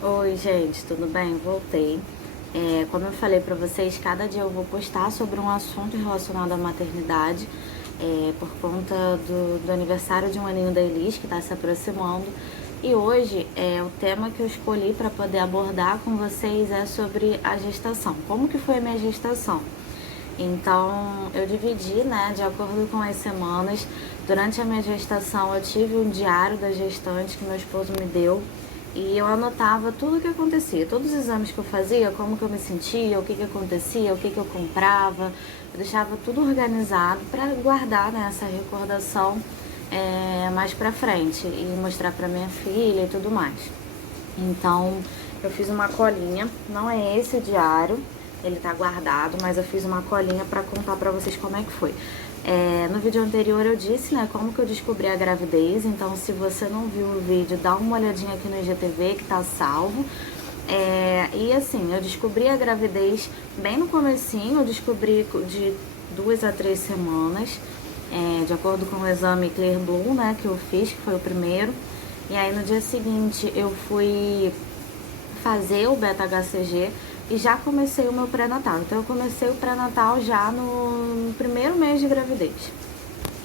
Oi, gente, tudo bem? Voltei. Como eu falei pra vocês, cada dia eu vou postar sobre um assunto relacionado à maternidade, por conta do aniversário de um aninho da Elis, que está se aproximando. E hoje, o tema que eu escolhi para poder abordar com vocês é sobre a gestação. Como que foi a minha gestação? Então, eu dividi, né, de acordo com as semanas. Durante a minha gestação, eu tive um diário da gestante que meu esposo me deu e eu anotava tudo o que acontecia, todos os exames que eu fazia, como que eu me sentia, o que acontecia, o que eu comprava. Eu deixava tudo organizado para guardar, né, essa recordação mais pra frente e mostrar pra minha filha e tudo mais. Então, eu fiz uma colinha, não é esse o diário, ele tá guardado, mas eu fiz uma colinha pra contar pra vocês como é que foi. No vídeo anterior eu disse, né, como que eu descobri a gravidez, então se você não viu o vídeo, dá uma olhadinha aqui no IGTV que tá salvo. E assim, eu descobri a gravidez bem no comecinho, eu descobri de 2 a 3 semanas, de acordo com o exame Clear Blue, né, que eu fiz, que foi o primeiro. E aí no dia seguinte eu fui fazer o beta-HCG e já comecei o meu pré-natal. Então eu comecei o pré-natal já no primeiro mês de gravidez.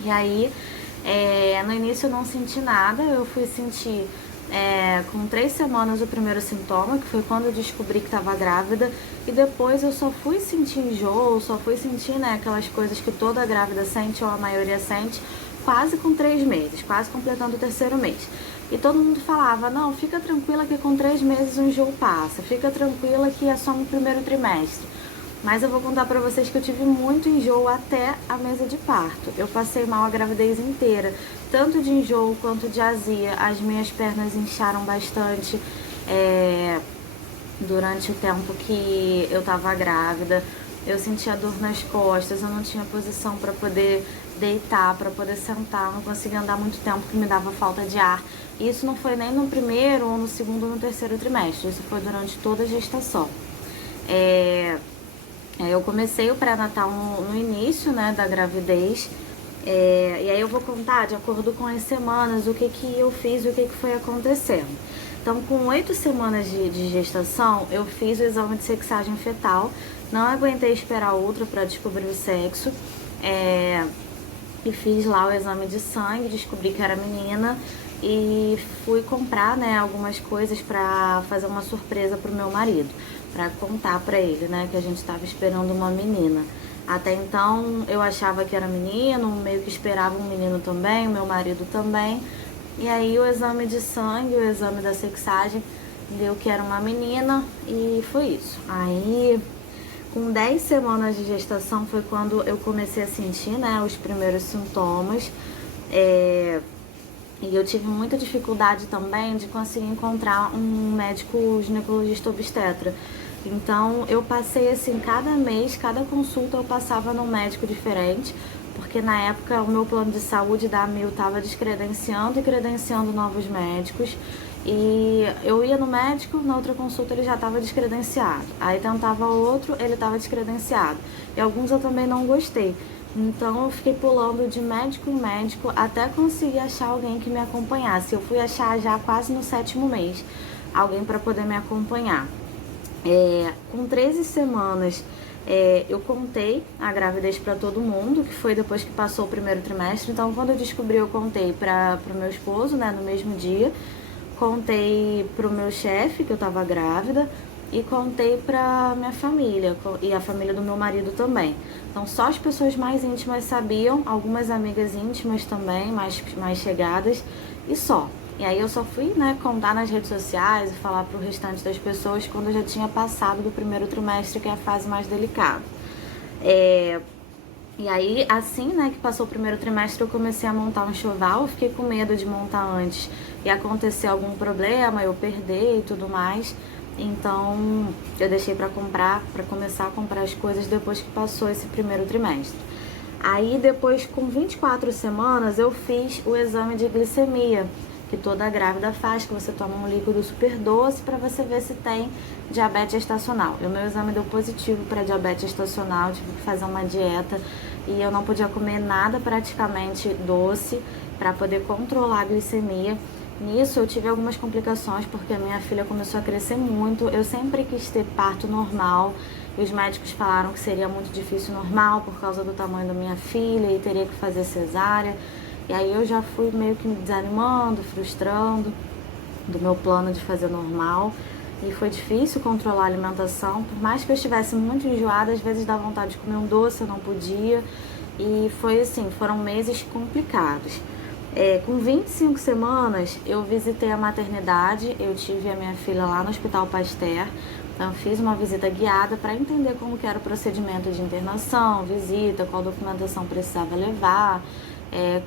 E aí, no início eu não senti nada, eu fui sentir com 3 semanas o primeiro sintoma, que foi quando eu descobri que estava grávida, e depois eu só fui sentir enjoo, só fui sentir, né, aquelas coisas que toda grávida sente, ou a maioria sente, quase com 3 meses, quase completando o terceiro mês. E todo mundo falava, não, fica tranquila que com 3 meses o enjoo passa, fica tranquila que é só no primeiro trimestre. Mas eu vou contar pra vocês que eu tive muito enjoo até a mesa de parto. Eu passei mal a gravidez inteira, tanto de enjoo quanto de azia. As minhas pernas incharam bastante durante o tempo que eu tava grávida. Eu sentia dor nas costas, eu não tinha posição para poder deitar, para poder sentar, eu não conseguia andar muito tempo porque me dava falta de ar. E isso não foi nem no primeiro, ou no segundo, ou no terceiro trimestre, isso foi durante toda a gestação. Eu comecei o pré-natal no início, né, da gravidez, e aí eu vou contar de acordo com as semanas o que eu fiz e o que foi acontecendo. Então, com 8 semanas de gestação, eu fiz o exame de sexagem fetal, não aguentei esperar outra para descobrir o sexo, e fiz lá o exame de sangue, descobri que era menina e fui comprar, né, algumas coisas para fazer uma surpresa pro meu marido, para contar para ele, né, que a gente estava esperando uma menina. Até então eu achava que era menino, meio que esperava um menino também, o meu marido também. E aí o exame de sangue, o exame da sexagem deu que era uma menina e foi isso. Aí com 10 semanas de gestação foi quando eu comecei a sentir, né, os primeiros sintomas. E eu tive muita dificuldade também de conseguir encontrar um médico ginecologista obstetra. Então eu passei assim, cada mês, cada consulta eu passava num médico diferente, porque na época o meu plano de saúde da AMIL estava descredenciando e credenciando novos médicos. E eu ia no médico, na outra consulta ele já estava descredenciado. Aí tentava outro, ele estava descredenciado. E alguns eu também não gostei. Então eu fiquei pulando de médico em médico até conseguir achar alguém que me acompanhasse. Eu fui achar já quase no 7º mês alguém para poder me acompanhar. Com 13 semanas eu contei a gravidez para todo mundo, que foi depois que passou o primeiro trimestre. Então quando eu descobri eu contei para o meu esposo, né, no mesmo dia. Contei pro meu chefe que eu tava grávida e contei pra minha família e a família do meu marido também. Então só as pessoas mais íntimas sabiam, algumas amigas íntimas também, mais chegadas, e só. E aí eu só fui, né, contar nas redes sociais e falar pro restante das pessoas quando eu já tinha passado do primeiro trimestre, que é a fase mais delicada. E aí, assim, né, que passou o primeiro trimestre, eu comecei a montar um enxoval. Eu fiquei com medo de montar antes e acontecer algum problema, eu perder e tudo mais. Então, eu deixei para começar a comprar as coisas depois que passou esse primeiro trimestre. Aí, depois, com 24 semanas, eu fiz o exame de glicemia, que toda grávida faz, que você toma um líquido super doce para você ver se tem diabetes gestacional. E o meu exame deu positivo para diabetes gestacional, tive que fazer uma dieta e eu não podia comer nada praticamente doce para poder controlar a glicemia. Nisso eu tive algumas complicações porque a minha filha começou a crescer muito. Eu sempre quis ter parto normal e os médicos falaram que seria muito difícil normal por causa do tamanho da minha filha e teria que fazer cesárea. E aí eu já fui meio que me desanimando, frustrando do meu plano de fazer normal. E foi difícil controlar a alimentação. Por mais que eu estivesse muito enjoada, às vezes dá vontade de comer um doce, eu não podia. E foi assim, foram meses complicados. Com 25 semanas, eu visitei a maternidade, eu tive a minha filha lá no Hospital Pasteur, então fiz uma visita guiada para entender como que era o procedimento de internação, visita, qual documentação precisava levar,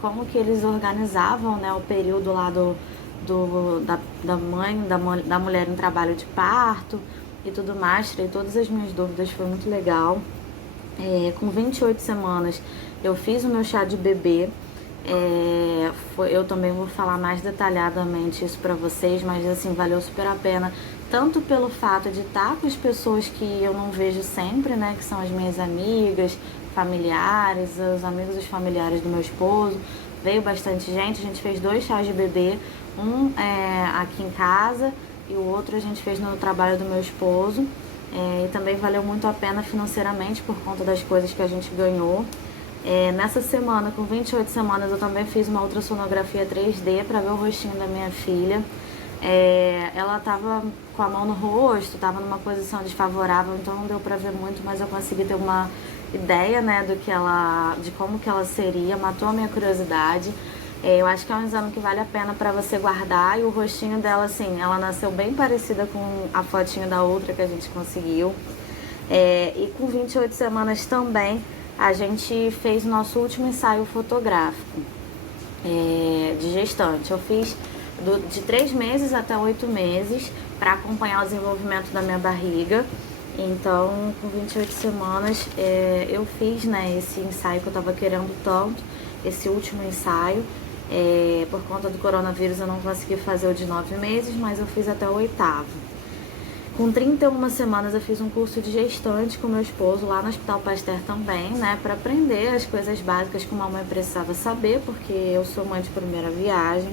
como que eles organizavam, né, o período lá da mãe, da mulher em trabalho de parto e tudo mais, tirei todas as minhas dúvidas, foi muito legal. Com 28 semanas, eu fiz o meu chá de bebê. Eu também vou falar mais detalhadamente isso pra vocês, mas assim, valeu super a pena, tanto pelo fato de estar com as pessoas que eu não vejo sempre, né, que são as minhas amigas, familiares, os amigos e os familiares do meu esposo. Veio bastante gente, a gente fez 2 chás de bebê, um aqui em casa e o outro a gente fez no trabalho do meu esposo, e também valeu muito a pena financeiramente por conta das coisas que a gente ganhou. Nessa semana, com 28 semanas, eu também fiz uma ultrassonografia 3D para ver o rostinho da minha filha. Ela estava com a mão no rosto, estava numa posição desfavorável, então não deu para ver muito, mas eu consegui ter uma ideia, né, de como que ela seria, matou a minha curiosidade. Eu acho que é um exame que vale a pena para você guardar, e o rostinho dela, assim, ela nasceu bem parecida com a fotinho da outra que a gente conseguiu. E com 28 semanas também, a gente fez o nosso último ensaio fotográfico de gestante. Eu fiz de 3 meses até 8 meses para acompanhar o desenvolvimento da minha barriga. Então, com 28 semanas, eu fiz, né, esse ensaio que eu estava querendo tanto, esse último ensaio. Por conta do coronavírus eu não consegui fazer o de 9 meses, mas eu fiz até o 8º. Com 31 semanas eu fiz um curso de gestante com meu esposo lá no Hospital Pasteur também, né, para aprender as coisas básicas que uma mãe precisava saber, porque eu sou mãe de primeira viagem.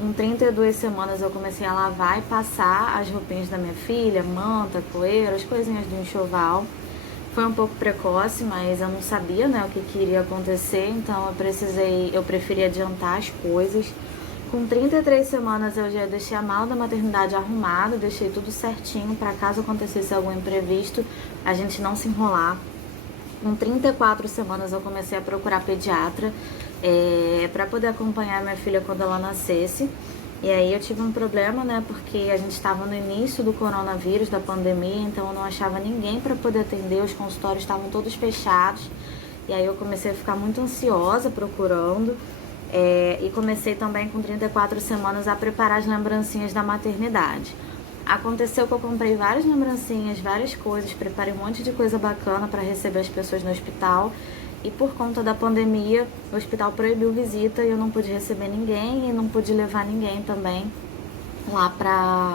Com 32 semanas eu comecei a lavar e passar as roupinhas da minha filha, manta, coeiro, as coisinhas do enxoval. Foi um pouco precoce, mas eu não sabia, né, o que iria acontecer, então eu preferi adiantar as coisas. Com 33 semanas eu já deixei a mala da maternidade arrumada, deixei tudo certinho para caso acontecesse algum imprevisto, a gente não se enrolar. Com 34 semanas eu comecei a procurar pediatra para poder acompanhar minha filha quando ela nascesse. E aí eu tive um problema, né, porque a gente estava no início do coronavírus, da pandemia, então eu não achava ninguém para poder atender, os consultórios estavam todos fechados. E aí eu comecei a ficar muito ansiosa procurando. E comecei também com 34 semanas a preparar as lembrancinhas da maternidade. Aconteceu que eu comprei várias lembrancinhas, várias coisas, preparei um monte de coisa bacana para receber as pessoas no hospital. E por conta da pandemia, o hospital proibiu visita e eu não pude receber ninguém e não pude levar ninguém também lá pra...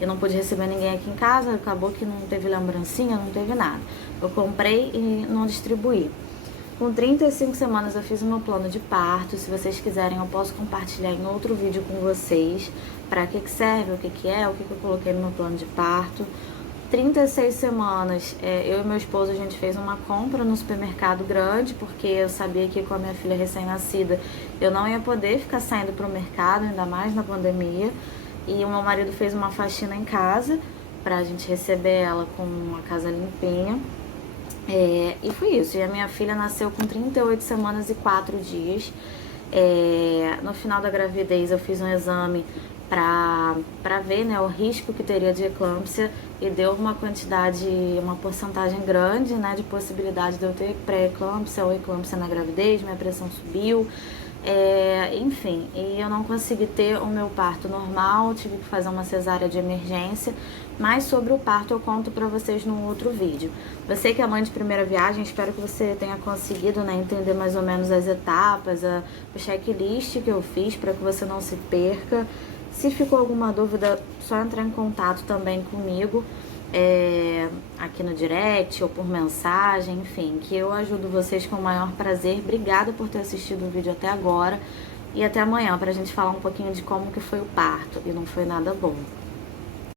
Eu não pude receber ninguém aqui em casa, acabou que não teve lembrancinha, não teve nada. Eu comprei e não distribuí. Com 35 semanas eu fiz o meu plano de parto. Se vocês quiserem eu posso compartilhar em outro vídeo com vocês para que serve, o que eu coloquei no meu plano de parto. 36 semanas, eu e meu esposo a gente fez uma compra no supermercado grande, porque eu sabia que com a minha filha recém-nascida eu não ia poder ficar saindo para o mercado, ainda mais na pandemia. E o meu marido fez uma faxina em casa pra gente receber ela com a casa limpinha. E foi isso. E a minha filha nasceu com 38 semanas e 4 dias. No final da gravidez eu fiz um exame para ver, né, o risco que teria de eclâmpsia e deu uma porcentagem grande, né, de possibilidade de eu ter pré-eclâmpsia ou eclâmpsia na gravidez. Minha pressão subiu. Enfim, e eu não consegui ter o meu parto normal, tive que fazer uma cesárea de emergência, mas sobre o parto eu conto pra vocês num outro vídeo. Você que é mãe de primeira viagem, espero que você tenha conseguido, né, entender mais ou menos as etapas, o checklist que eu fiz para que você não se perca. Se ficou alguma dúvida, só entrar em contato também comigo, aqui no direct ou por mensagem, enfim, que eu ajudo vocês com o maior prazer. Obrigada por ter assistido o vídeo até agora e até amanhã pra gente falar um pouquinho de como que foi o parto, e não foi nada bom.